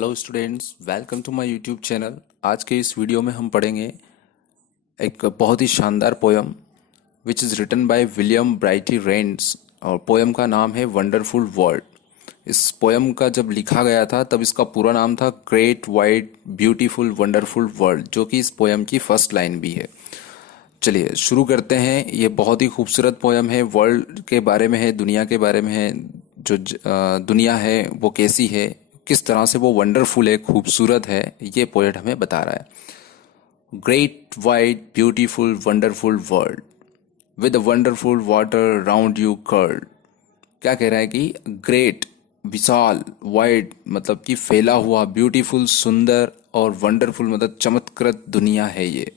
Hello students, welcome to my YouTube channel. आज के इस वीडियो में हम पढ़ेंगे एक बहुत ही शानदार poem which is written by William Brighty Rands और पोयम का नाम है वंडरफुल वर्ल्ड। इस पोयम का जब लिखा गया था तब इसका पूरा नाम था great wide beautiful wonderful world, जो कि इस पोयम की फर्स्ट लाइन भी है। चलिए शुरू करते हैं। ये बहुत ही खूबसूरत पोयम है, वर्ल्ड के बारे में है, दुनिया के बारे में है। जो दुनिया है वो कैसी है, किस तरह से वो वंडरफुल है, खूबसूरत है, ये पोएट हमें बता रहा है। Great wide beautiful wonderful world with wonderful water round you curled. क्या कह रहा है कि ग्रेट विशाल, वाइड मतलब कि फैला हुआ, ब्यूटीफुल सुंदर, और वंडरफुल मतलब चमत्कृत दुनिया है ये।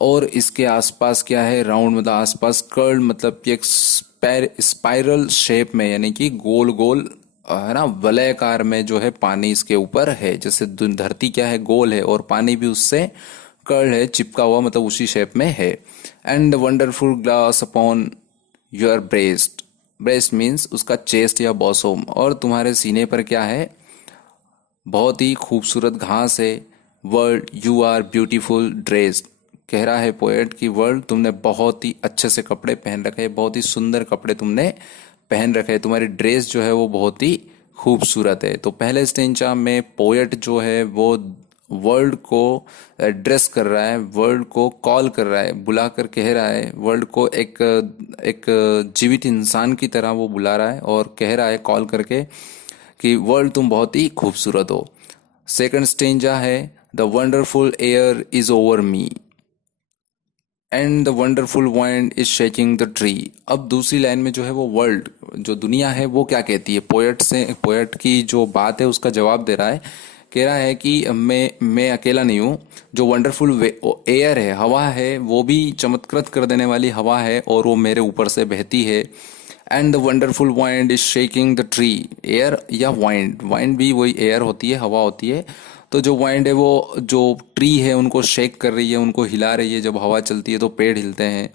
और इसके आसपास क्या है, राउंड मतलब आसपास, कर्ल मतलब कि एक स्पाइरल शेप में, यानी कि गोल गोल है ना, वलयाकार में जो है पानी इसके ऊपर है। जैसे धरती क्या है, गोल है, और पानी भी उससे कर्ल है, चिपका हुआ, मतलब उसी शेप में है। And wonderful glass upon your breast. Breast means उसका चेस्ट या बॉसोम, और तुम्हारे सीने पर क्या है, बहुत ही खूबसूरत घास है। World you are beautiful dressed. कह रहा है पोएट कि वर्ल्ड, तुमने बहुत ही अच्छे से कपड़े पहन रखे हैं, बहुत ही सुंदर कपड़े तुमने पहन रखे हैं, तुम्हारी ड्रेस जो है वो बहुत ही खूबसूरत है। तो पहले स्टेंजा में पोएट जो है वो वर्ल्ड को एड्रेस कर रहा है, वर्ल्ड को कॉल कर रहा है, बुलाकर कह रहा है, वर्ल्ड को एक एक जीवित इंसान की तरह वो बुला रहा है और कह रहा है कॉल करके कि वर्ल्ड तुम बहुत ही खूबसूरत हो। सेकंड स्टेंजा है, the wonderful air is over me and the wonderful wind is shaking the tree. अब दूसरी लाइन में जो है वो वर्ल्ड, जो दुनिया है, वो क्या कहती है, पोएट की जो बात है उसका जवाब दे रहा है। कह रहा है कि मैं अकेला नहीं हूँ, जो वंडरफुल एयर है, हवा है, वो भी चमत्कृत कर देने वाली हवा है, और वो मेरे ऊपर से बहती है। And the wonderful wind is shaking the tree. Air या वाइंड, वाइंड भी वही एयर होती है, हवा होती है। तो जो वाइंड है वो जो ट्री है उनको शेक कर रही है, उनको हिला रही है। जब हवा चलती है तो पेड़ हिलते हैं।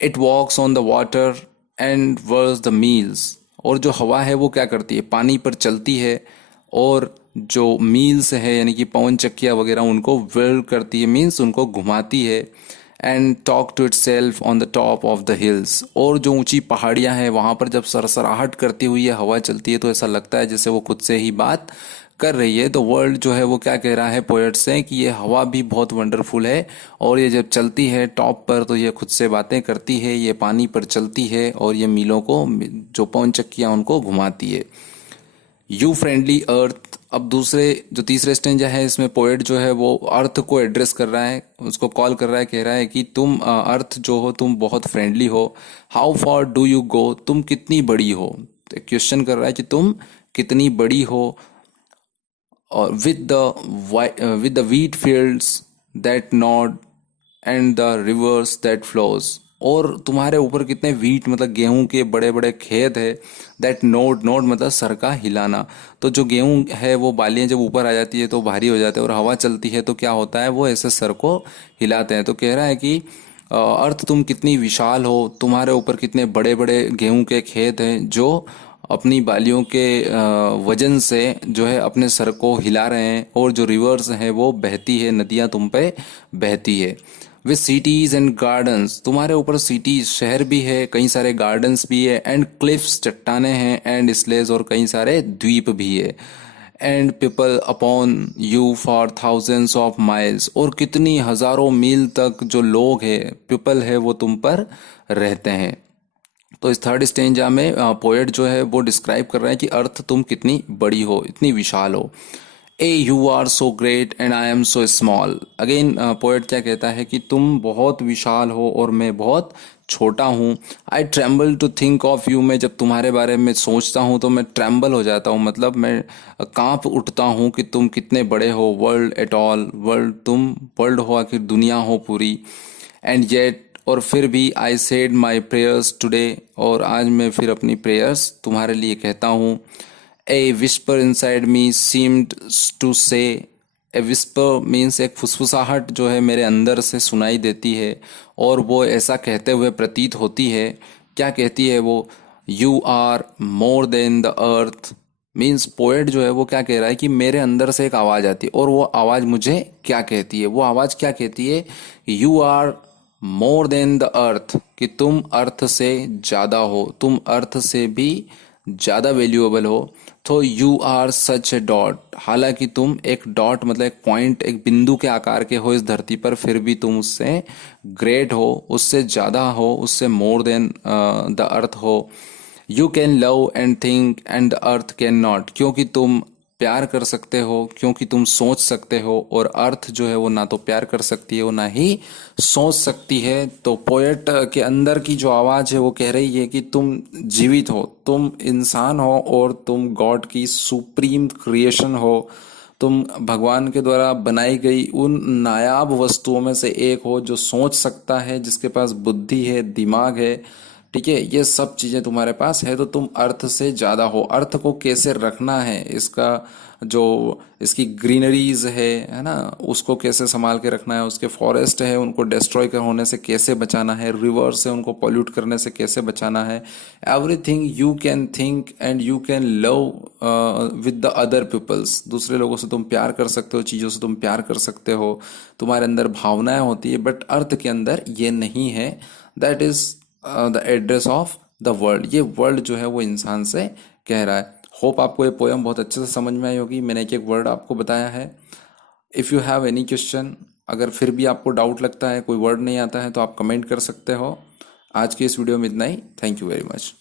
It walks on the water and whirls the mills. और जो हवा है वो क्या करती है, पानी पर चलती है, और जो मील्स है यानी कि पवन चक्कियाँ वगैरह, उनको whirl करती है, मीन्स उनको घुमाती है। And talk to itself on the top of the hills. और जो ऊंची पहाड़ियां हैं वहां पर जब सरसराहट करती हुई ये हवा चलती है तो ऐसा लगता है जैसे वो खुद से ही बात कर रही है। तो वर्ल्ड जो है वो क्या कह रहा है पोएट से कि ये हवा भी बहुत वंडरफुल है, और ये जब चलती है टॉप पर तो ये खुद से बातें करती है, ये पानी पर चलती है, और ये मीलों को, जो पवन चक्कियां, उनको घुमाती है। यू फ्रेंडली अर्थ। अब दूसरे जो तीसरे स्टेंजा है इसमें पोएट जो है वो अर्थ को एड्रेस कर रहा है, उसको कॉल कर रहा है, कह रहा है कि तुम अर्थ जो हो, तुम बहुत फ्रेंडली हो। How for do you go, तुम कितनी बड़ी हो। तो क्वेश्चन कर रहा है कि तुम कितनी बड़ी हो। और with the wheat fields that nod and the rivers that flows. और तुम्हारे ऊपर कितने वीट मतलब गेहूं के बड़े बड़े खेत है। दैट नोड, नोड मतलब सर का हिलाना। तो जो गेहूं है वो बालियां जब ऊपर आ जाती है तो भारी हो जाते हैं, और हवा चलती है तो क्या होता है, वो ऐसे सर को हिलाते हैं। तो कह रहा है कि अर्थ तुम कितनी विशाल हो, तुम्हारे ऊपर कितने बड़े बड़े गेहूं के खेत हैं, जो अपनी बालियों के वजन से जो है अपने सर को हिला रहे हैं। और जो रिवर्स है वो बहती है, नदियां तुम पे बहती है। विद सिटीज एंड गार्डन्स, तुम्हारे ऊपर सिटीज, शहर भी है, कई सारे गार्डन्स भी है, एंड क्लिफ्स, चट्टाने हैं, एंड स्लेज, और कई सारे द्वीप भी है। And people upon you for thousands of miles, और कितनी हजारों मील तक जो लोग है, पीपल है, वो तुम पर रहते हैं। तो इस थर्ड स्टेंजा में पोएट जो है वो डिस्क्राइब कर रहा है कि अर्थ तुम कितनी बड़ी हो, इतनी विशाल हो। ए you are so great and I am so small. Again poet क्या कहता है कि तुम बहुत विशाल हो और मैं बहुत छोटा हूँ। I tremble to think of you. मैं जब तुम्हारे बारे में सोचता हूँ तो मैं ट्रेम्बल हो जाता हूँ, मतलब मैं कांप उठता हूँ कि तुम कितने बड़े हो। वर्ल्ड एट ऑल, वर्ल्ड तुम, वर्ल्ड हो आखिर दुनिया हो पूरी। एंड येट, और फिर भी, I said my prayers today, और आज मैं फिर अपनी प्रेयर्स तुम्हारे लिए कहता हूँ। A whisper inside me seemed to say. A whisper means एक फुसफुसाहट जो है मेरे अंदर से सुनाई देती है, और वो ऐसा कहते हुए प्रतीत होती है। क्या कहती है वो, you are more than the earth means poet जो है वो क्या कह रहा है कि मेरे अंदर से एक आवाज आती है, और वो आवाज मुझे क्या कहती है, वो आवाज क्या कहती है, you are more than the earth, कि तुम अर्थ से ज्यादा हो, तुम अर्थ से भी ज्यादा वैल्यूएबल हो। तो you are such a dot, हालांकि तुम एक डॉट मतलब एक पॉइंट, एक बिंदु के आकार के हो इस धरती पर, फिर भी तुम उससे ग्रेट हो, उससे ज्यादा हो, उससे मोर देन द अर्थ हो। You can love and think and the earth can not, क्योंकि तुम प्यार कर सकते हो, क्योंकि तुम सोच सकते हो, और अर्थ जो है वो ना तो प्यार कर सकती है, वो ना ही सोच सकती है। तो पोएट के अंदर की जो आवाज है वो कह रही है कि तुम जीवित हो, तुम इंसान हो, और तुम गॉड की सुप्रीम क्रिएशन हो, तुम भगवान के द्वारा बनाई गई उन नायाब वस्तुओं में से एक हो जो सोच सकता है, जिसके पास बुद्धि है, दिमाग है। ठीक है, ये सब चीजें तुम्हारे पास है, तो तुम अर्थ से ज्यादा हो। अर्थ को कैसे रखना है, इसका जो इसकी ग्रीनरीज है ना, उसको कैसे संभाल के रखना है, उसके फॉरेस्ट है उनको डिस्ट्रॉय कर होने से कैसे बचाना है, रिवर्स है उनको पॉल्यूट करने से कैसे बचाना है, everything you can think and you can love with the other peoples. दूसरे लोगों से तुम प्यार कर सकते हो, चीजों से तुम प्यार कर सकते हो, तुम्हारे अंदर भावनाएं होती है, बट अर्थ के अंदर ये नहीं है। That is the address of the world. ये वर्ल्ड जो है वो इंसान से कह रहा है। होप आपको ये पोयम बहुत अच्छे से समझ में आई होगी। मैंने एक एक वर्ड आपको बताया है। If you have any question, अगर फिर भी आपको डाउट लगता है, कोई वर्ड नहीं आता है, तो आप कमेंट कर सकते हो। आज की इस वीडियो में इतना ही। Thank you very much.